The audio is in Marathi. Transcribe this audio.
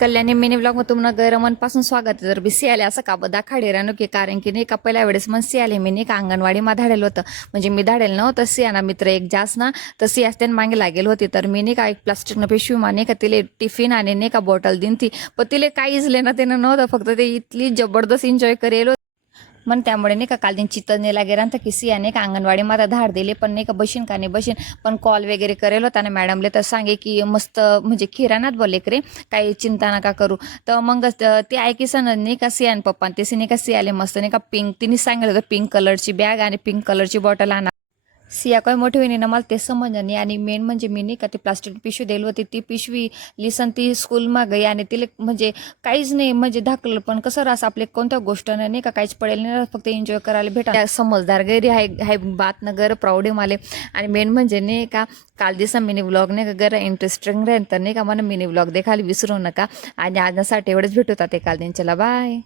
कल्याणी मिनी ब्लॉग मध्ये तुम्हाला गैरमनपासून स्वागत आहे. तर बिसी आले असं का बदा खाडेरानो की कारण की नाही का पहिल्या वेळेस मग सी आले मी नाही का अंगणवाडी मा धाडेल होतं म्हणजे मी धाडेल नव्हतं सियाना मित्र एक जास्त ना तर सियास त्यानं मागे लागेल होती तर मी नाही का एक प्लास्टिकनं पिशवी मा नाही का तिले टिफिन आणि नाही का बॉटल दिन ती पण तिले काहीच लेणं त्यानं नव्हतं फक्त ते इतली जबरदस्त एन्जॉय करेल मग त्यामुळे नाही का काल त्यांनी चित्त नेला गेला तर की सिया नाही का अंगणवाडी मध्ये धाड दिले पण नाही का बशीन का नाही बशीन पण कॉल वगैरे करेल होता ना मॅडमले तर सांगे की मस्त म्हणजे किराणात बोलले करे काही चिंता नका करू तर मग ते ऐकीसन नाही का सिया आणि पप्पा ते नाही का सियाले मस्त नाही का पिंक तिने सांगितलं होतं पिंक कलरची बॅग आणि पिंक कलरची बॉटल आणा सिया काय मोठी होईन ना मला ते समजलं नाही आणि मेन म्हणजे मी नाही का ती प्लास्टिक पिशवी दिली होती ती पिशवी लिसन ती स्कूलमा गई आणि तिला म्हणजे काहीच नाही म्हणजे धाकलं पण कसं रास आपले कोणत्या गोष्टीनं नाही का काहीच पडेल नाही फक्त एन्जॉय करायला भेटा समजदार गैरी हाय बात न गर प्राऊड माले आणि मेन म्हणजे नाही का काल दिवसा मिनी व्लॉग नाही का गर इंटरेस्टिंग राहील तर नाही का मला मिनी व्लॉग देखायला विसरू नका आणि आजसाठी एवढंच भेटू ते काल त्यांच्याला बाय.